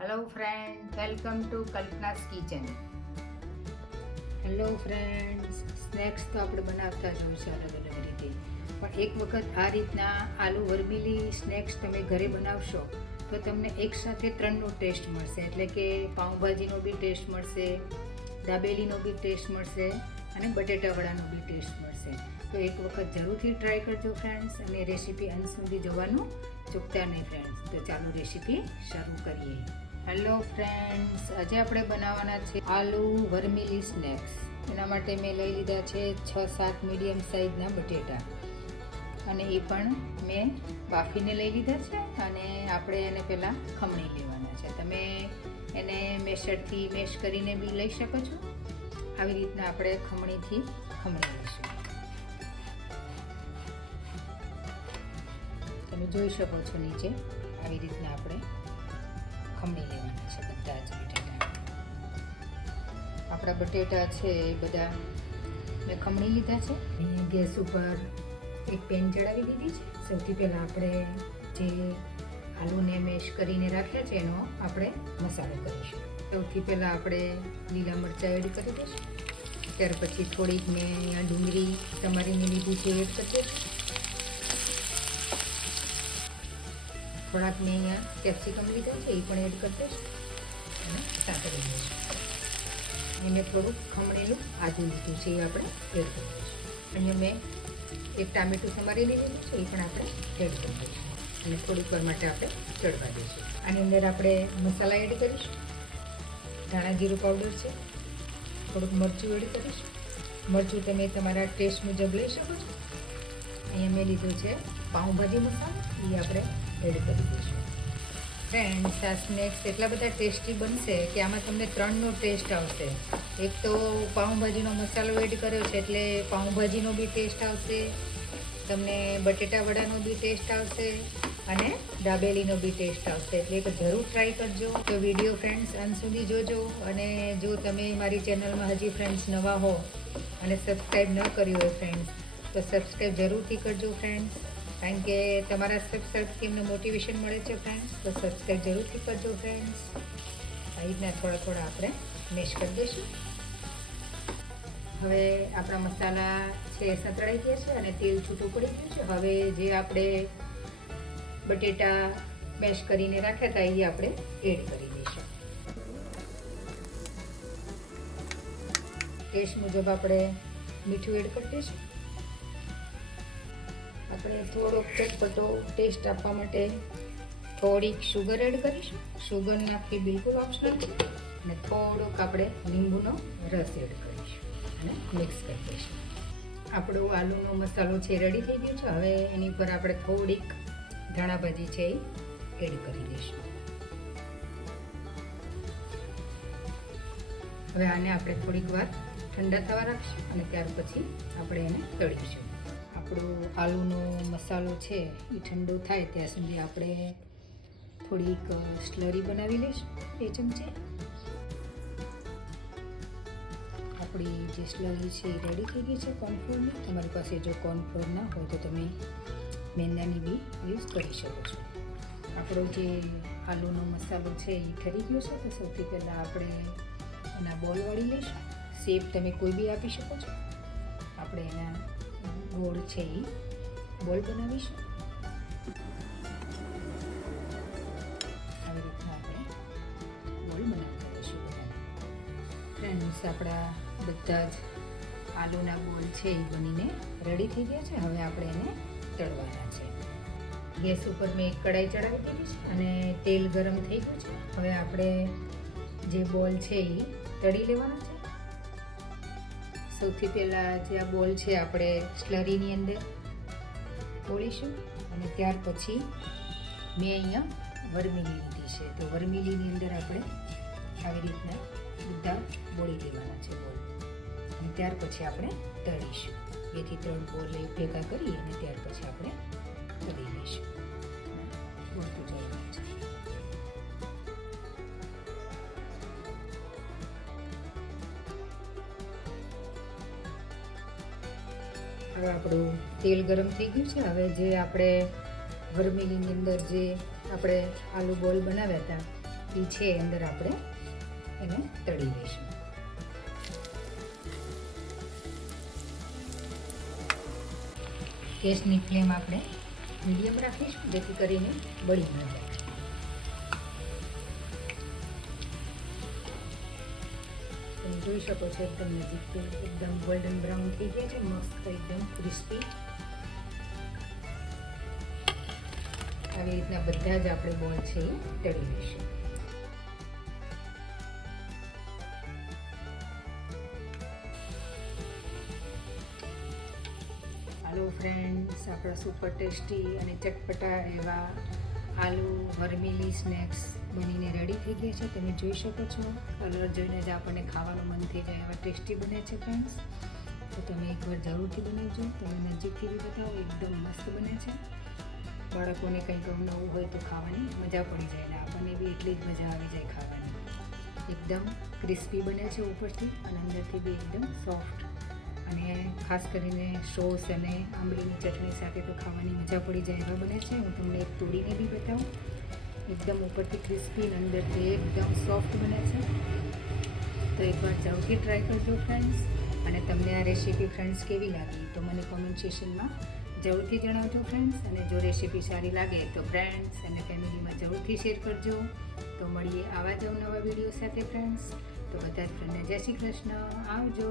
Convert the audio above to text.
Hello friend, welcome to Kalpana's kitchen. Hello friends, snacks તો આપણે બનાવતા જ હોય છે અલગ અલગ રીતે, પણ એક વખત આ રીતના આલુ વર્મિલી સ્નેક્સ તમે ઘરે બનાવશો તો તમને એકસાથે ત્રણનો ટેસ્ટ મળશે. એટલે કે પાઉંભાજીનો બી ટેસ્ટ મળશે, દાબેલીનો બી ટેસ્ટ મળશે અને બટેટાવડાનો બી ટેસ્ટ મળશે. તો એક વખત જરૂરથી ટ્રાય કરજો ફ્રેન્ડ્સ, અને રેસીપી અંત સુધી જોવાનું ચૂકતા નહીં ફ્રેન્ડ્સ. તો ચાલો રેસીપી શરૂ કરીએ. હેલો ફ્રેન્ડ્સ, આજે આપણે બનાવવાના છે આલુ વર્મિલી સ્નેક્સ. એના માટે મેં લઈ લીધા છે 6-7 મીડિયમ સાઇઝના બટેટા, અને એ પણ મેં બાફીને લઈ લીધા છે. અને આપણે એને પહેલાં ખમણી લેવાના છે. તમે એને મેશરથી મેશ કરીને બી લઈ શકો છો. આવી રીતના આપણે ખમણીથી ખમણી લઈશું. તમે જોઈ શકો છો નીચે આવી રીતના આપણે ખમણી લેવાના છે બધા જ બટેટા. આપણા બટેટા છે એ બધા મેં ખમણી લીધા છે. અહીંયા ગેસ ઉપર એક પેન ચડાવી દીધી છે. સૌથી પહેલાં આપણે જે આલુને મેશ કરીને રાખ્યા છે એનો આપણે મસાલો કરીશું. સૌથી પહેલાં આપણે લીલા મરચાં એડ કરી દઈશું. ત્યાર પછી થોડીક મેં અહીંયા ડુંગળી તમારીને લીધી છે એડ કરી દઈશું. થોડાક મેં અહીંયા કેપ્સિકમ લીધા છે એ પણ એડ કરી દઈશું અને સાંતળી દઈશું. એને થોડુંક ખમણેલું આદું લીધું છે એ આપણે એડ કરી દઈશું. અહીંયા મેં એક ટામેટું સમારીને લીધું છે એ પણ આપણે એડ કરી દઈશું અને થોડીક વાર માટે આપણે ચડવા દઈશું. આની અંદર આપણે મસાલા એડ કરીશું. ધાણા જીરું પાવડર છે, થોડુંક મરચું એડ કરીશું. મરચું તમે તમારા ટેસ્ટ મુજબ લઈ શકો છો. અહીંયા મેં લીધું છે પાઉંભાજી મસાલો, એ આપણે એડ કરી દઈશું. ફ્રેન્ડ્સ, આ સ્નેક્સ એટલા બધા ટેસ્ટી બનશે કે આમાં તમને ત્રણનો ટેસ્ટ આવશે. એક તો પાઉંભાજીનો મસાલો એડ કર્યો છે એટલે પાઉંભાજીનો બી ટેસ્ટ આવશે, તમને બટેટા વડાનો બી ટેસ્ટ આવશે અને દાબેલીનો બી ટેસ્ટ આવશે. એટલે એક જરૂર ટ્રાય કરજો. તો વિડીયો ફ્રેન્ડ્સ અંત સુધી જોજો. અને જો તમે મારી ચેનલમાં હજી ફ્રેન્ડ્સ નવા હો અને સબસ્ક્રાઈબ ન કર્યું હોય ફ્રેન્ડ્સ, તો સબસ્ક્રાઈબ જરૂરથી કરજો ફ્રેન્ડ્સ, કારણ કે તમારા સબસ્ક્રાઈબથી અમને મોટિવેશન મળે છે ફ્રેન્ડ્સ. તો સબસ્ક્રાઈબ જરૂરથી કરજો ફ્રેન્ડ્સ. આ રીતના થોડા થોડા આપણે મેશ કરી દઈશું. હવે આપણા મસાલા છે સતળાઈ ગયા છે અને તેલ છૂટું પડી ગયું છે. હવે જે આપણે બટેટા મેશ કરીને રાખ્યા હતા એ આપણે એડ કરી દઈશું. ટેસ્ટ મુજબ આપણે મીઠું એડ કરી દઈશું. આપણે થોડોક ચટપટો ટેસ્ટ આપવા માટે થોડીક શુગર એડ કરીશું. શુગર નાખવી બિલકુલ ઓપ્શનલ છે. અને થોડોક આપણે લીંબુનો રસ એડ કરીશું અને મિક્સ કરી દઈશું. આપણો આલુનો મસાલો છે રેડી થઈ ગયો છે. હવે એની પર આપણે થોડીક ધાણાભાજી છે એ એડ કરી દઈશું. હવે આને આપણે થોડીક વાર ઠંડા થવા રાખીશું અને ત્યાર પછી આપણે એને તળીશું. આપણો આલુનો મસાલો છે એ ઠંડો થાય ત્યાં સુધી આપણે થોડીક સ્લરી બનાવી લઈશું 2 ચમચી. આપણી જે સ્લરી છે એ રેડી થઈ ગઈ છે કોર્નફ્લોરની. તમારી પાસે જો કોર્નફ્લોર ના હોય તો તમે મેંદાની બી યુઝ કરી શકો છો. આપણો જે આલુનો મસાલો છે એ ઠરી ગયો છે. તો સૌથી પહેલાં આપણે એના બોલ વાળી લઈશું. શેપ તમે કોઈ બી આપી શકો છો. આપણે એના ગોળ છે એ બોલ બનાવીશું. આવી રીતના આપણે બોલ બનાવતા રહીશું બધા. ફ્રેન્ડ્સ, આપણા બધા જ આલુના બોલ છે એ બનીને રેડી થઈ ગયા છે. હવે આપણે એને તળવાના છે. ગેસ ઉપર મેં એક કઢાઈ ચડાવી દીધી છે અને તેલ ગરમ થઈ ગયું છે. હવે આપણે જે બોલ છે એ તળી લેવાના છે. સૌથી પહેલાં જે આ બોલ છે આપણે સ્લરીની અંદર બોળીશું અને ત્યાર પછી મેં અહીંયા વર્મિલી લીધી છે. તો વર્મિલીની અંદર આપણે આવી રીતના બધા બોળી લેવાના છે બોલ, અને ત્યાર પછી આપણે તળીશું. 2 થી 3 બોલ ભેગા કરી અને ત્યાર પછી આપણે તળી લઈશું. બોલતું જવાનું છે. હવે આપણું તેલ ગરમ થઈ ગયું છે. હવે જે આપણે વર્મિલીની અંદર જે આપણે આલુ બોલ બનાવ્યા હતા એ છે અંદર આપણે એને તળી લઈશું. ગેસની ફ્લેમ આપણે મીડિયમ રાખીશું જેથી કરીને બળી ન જાય. તમે જોઈ શકો છો એકદમ નજીકથી એકદમ ગોલ્ડન બ્રાઉન થઈ ગયા છે, મસ્ત એકદમ ક્રિસ્પી. આવી રીતના બધા જ આપણે બોલ છે એ તળી લઈશું. હાલો ફ્રેન્ડ્સ, આપણા સુપર ટેસ્ટી અને ચટપટા એવા આલુ વર્મિલી સ્નેક્સ બનીને રેડી થઈ ગયા છે. તમે જોઈ શકો છો, કલર જોઈને જ આપણને ખાવાનું મન થઈ જાય એવા ટેસ્ટી બને છે ફ્રેન્ડ્સ. તો તમે એકવાર જરૂરથી બનાવજો. તમે નજીકથી બી બતાવો, એકદમ મસ્ત બને છે. બાળકોને કંઈક નવું હોય તો ખાવાની મજા પડી જાય, ને આપણને બી એટલી જ મજા આવી જાય ખાવાની. એકદમ ક્રિસ્પી બને છે ઉપરથી અને અંદરથી બી એકદમ સોફ્ટ, અને ખાસ કરીને સોસ અને આંબલીની ચટણી સાથે તો ખાવાની મજા પડી જાય એવા બને છે. હું તમને એક તોડીને બી બતાવું. એકદમ ઉપરથી ક્રિસ્પી અને અંદરથી એકદમ સોફ્ટ બને છે. તો એકવાર જરૂરથી ટ્રાય કરજો ફ્રેન્ડ્સ. અને તમને આ રેસીપી ફ્રેન્ડ્સ કેવી લાગી તો મને કોમેન્ટ સેક્શનમાં જરૂરથી જણાવજો ફ્રેન્ડ્સ. અને જો રેસીપી સારી લાગે તો ફ્રેન્ડ્સ અને ફેમિલીમાં જરૂરથી શેર કરજો. તો મળીએ આવા જ નવા વિડીયો સાથે ફ્રેન્ડ્સ. તો બધા જ ફ્રેન્ડને જય શ્રી કૃષ્ણ, આવજો.